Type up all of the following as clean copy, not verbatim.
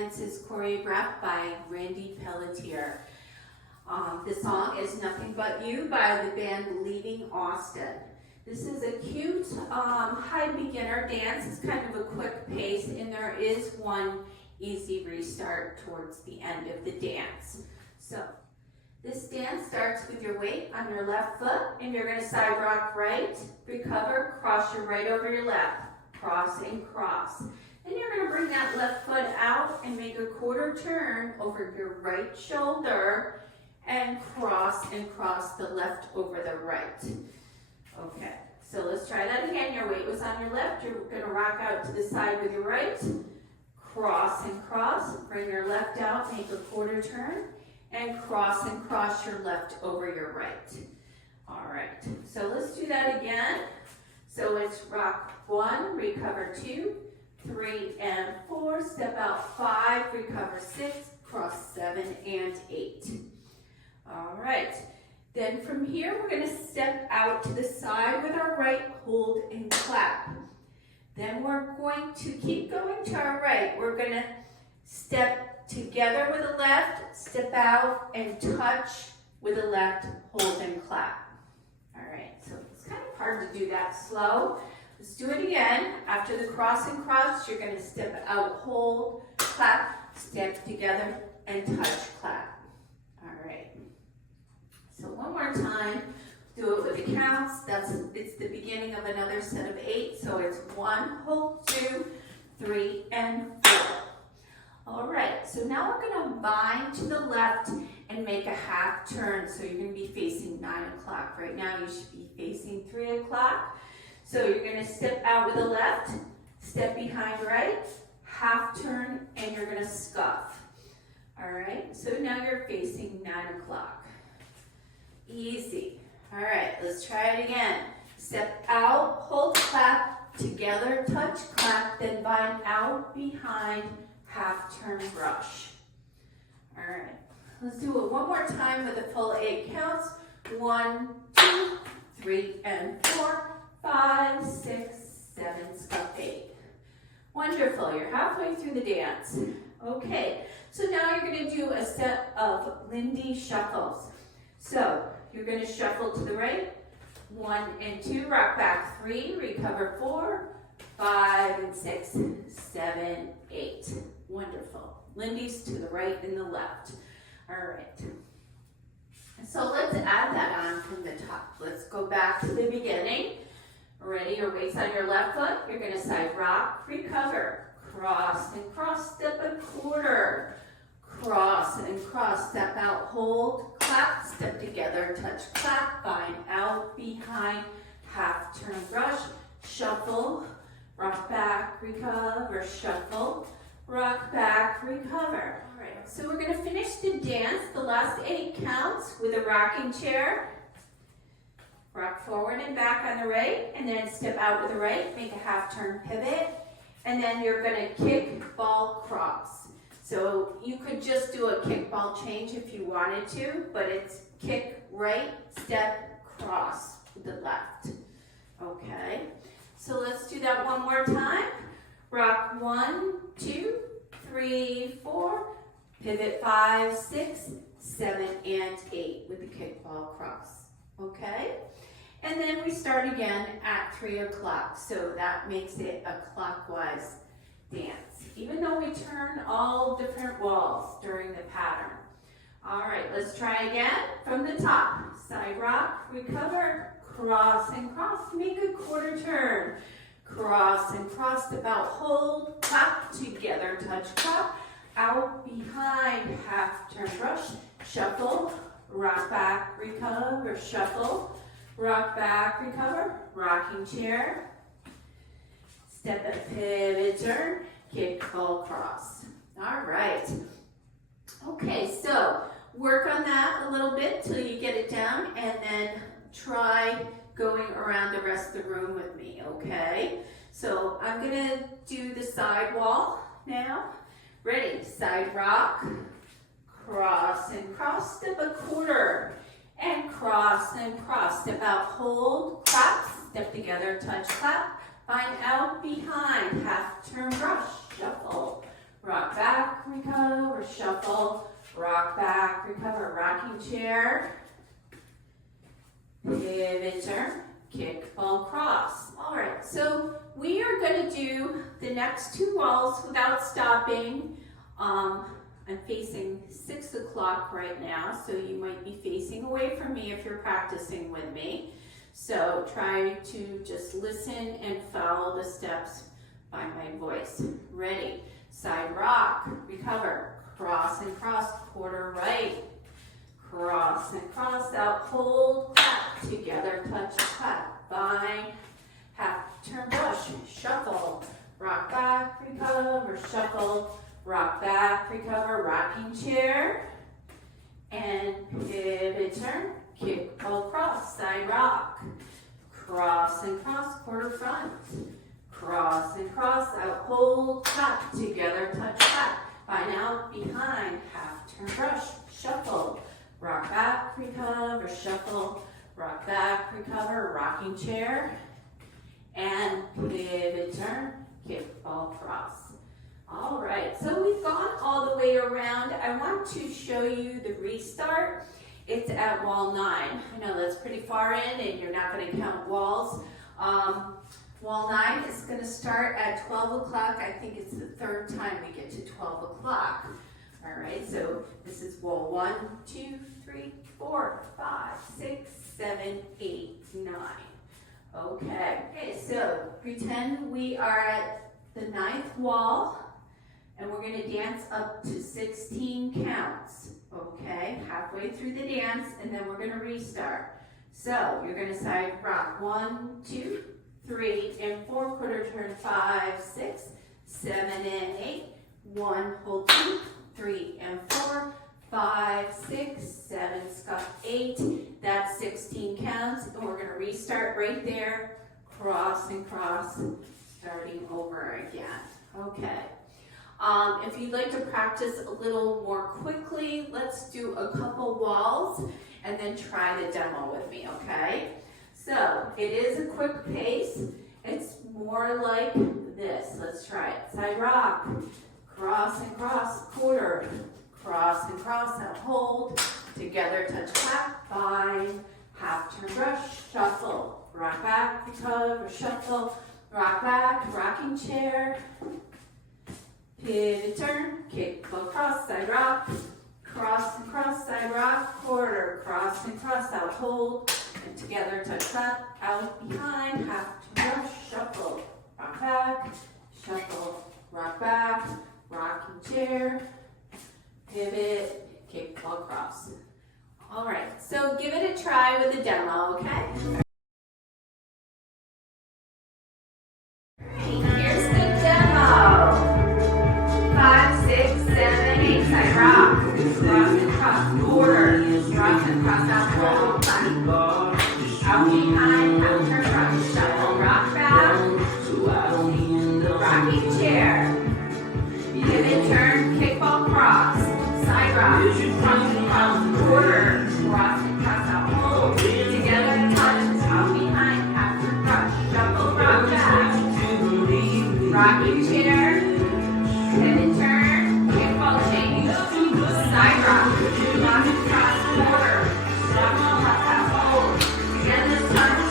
dance is choreographed by Randy Pelletier. The song is Nothing But You by the band Leaving Austin. This is a cute high beginner dance. It's kind of a quick pace, and there is one easy restart towards the end of the dance. So this dance starts with your weight on your left foot, and you're going to side rock right, recover, cross your right over your left, cross and cross. Then you're going to bring that left foot out and make a quarter turn over your right shoulder and cross the left over the right. Okay, so let's try that again. Your weight was on your left. You're going to rock out to the side with your right, cross and cross, bring your left out, make a quarter turn, and cross your left over your right. All right, so let's do that again. So it's rock 1, recover 2, 3 and 4, step out 5, recover 6, cross 7 and 8. All right, then from here we're going to step out to the side with our right, hold and clap. Then we're going to keep going to our right. We're going to step together with the left, step out and touch with the left, hold and clap. All right, so it's kind of hard to do that slow. Let's do it again. After the cross and cross, you're going to step out, hold, clap, step together and touch, clap. All right. So one more time. Do it with the counts. It's the beginning of another set of 8. So it's 1, hold, 2, 3, and 4. All right. So now we're going to bind to the left and make a half turn. So you're going to be facing 9 o'clock. Right now you should be facing 3 o'clock. So you're going to step out with the left, step behind right, half turn, and you're going to scuff. All right. So now you're facing 9 o'clock. Easy. All right, let's try it again. Step out, hold, clap, together, touch, clap, then bind out, behind, half turn, brush. All right, let's do it one more time with the full 8 counts. 1, 2, 3, and 4, 5, 6, 7, scuff 8. Wonderful, you're halfway through the dance. Okay, so now you're going to do a set of Lindy shuffles. So you're going to shuffle to the right, 1 and 2, rock back 3, recover 4, 5 and 6, 7, 8. Wonderful. Lindy's to the right and the left. All right. So let's add that on from the top. Let's go back to the beginning. Ready? Your weight's on your left foot. You're going to side rock, recover, cross and cross, step a quarter. Cross and cross, step out, hold, clap, step together, touch, clap, bind out, behind, half turn, brush, shuffle, rock back, recover, shuffle, rock back, recover. All right, so we're going to finish the dance, the last 8 counts, with a rocking chair. Rock forward and back on the right, and then step out with the right, make a half turn pivot, and then you're going to kick, ball, cross. So you could just do a kickball change if you wanted to, but it's kick, right, step, cross with the left. Okay, so let's do that one more time. Rock 1, 2, 3, 4, pivot 5, 6, 7, and 8 with the kickball cross. Okay, and then we start again at 3 o'clock, so that makes it a clockwise dance, even though we turn all different walls during the pattern. All right, let's try again from the top. Side rock, recover, cross and cross, make a quarter turn. Cross and cross, step out, hold, clap, together, touch, clap, out, behind, half turn, brush, shuffle, rock back, recover, shuffle, rock back, recover, rocking chair, step and pivot, turn, kick, ball, cross. All right. Okay, so work on that a little bit till you get it down, and then try going around the rest of the room with me, okay? So I'm going to do the side wall now. Ready? Side rock, cross and cross, step a quarter, and cross, step out, hold, clap, step together, touch, clap, bind out, behind, half turn, brush, shuffle, rock back, recover, shuffle, rock back, recover, rocking chair, pivot turn, kick, ball, cross. All right, so we are going to do the next two walls without stopping. I'm facing 6 o'clock right now, so you might be facing away from me if you're practicing with me. So try to just listen and follow the steps by my voice. Ready, side rock, recover, cross and cross, quarter right, cross and cross out, hold, clap, together, touch, clap, bind, half turn brush, shuffle, rock back, recover, shuffle, rock back, recover, rocking chair, and pivot turn, kick, ball, cross, side rock, cross and cross, quarter front, cross and cross, out, hold, clap, together, touch, clap, bind out, behind, half turn brush, shuffle, rock back, recover, shuffle, rock back, recover, rocking chair, and pivot turn, kick, ball, cross. All right, so we've gone all the way around. I want to show you the restart. It's at wall 9. I know that's pretty far in and you're not going to count walls. Wall 9 is going to start at 12 o'clock. I think it's the third time we get to 12 o'clock. All right, so this is wall 1, 2, 3, 4, 5, 6, 7, 8, 9. Okay, so pretend we are at the 9th wall. And we're going to dance up to 16 counts, okay? Halfway through the dance, and then we're going to restart. So you're going to side rock 1, 2, 3, and 4, quarter turn 5, 6, 7, and 8. 1, hold 2, 3, and 4, 5, 6, 7, scuff 8. That's 16 counts, and we're going to restart right there. Cross and cross, starting over again. Okay. If you'd like to practice a little more quickly, let's do a couple walls and then try the demo with me, okay? So it is a quick pace. It's more like this. Let's try it. Side rock, cross and cross, quarter, cross and cross, out, hold, together, touch, clap, bind, half turn brush, shuffle, rock back, recover, shuffle, rock back, rocking chair, pivot turn, kick, ball, cross, side rock, cross and cross, side rock, quarter, cross and cross, out, hold, and together, touch, clap, out, behind, half turn brush, shuffle, rock back, shuffle, rock back, rocking chair, pivot, kick, ball, cross. All right, so give it a try with a demo, okay? Here's the demo. 5, 6, 7, 8, side rock, cross and cross, quarter, cross and cross, out, hold, back, out behind, out turn, cross, shuffle, rock back, rocking chair, pivot turn, kickball, cross, side rock, cross and cross, quarter, cross and cross, out, hold, together, touch, out behind, half turn, cross, shuffle, rock back, rocking chair, pivot turn, kickball change, side rock, cross and cross, quarter, shuffle, left out, hold, together, touch,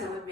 and would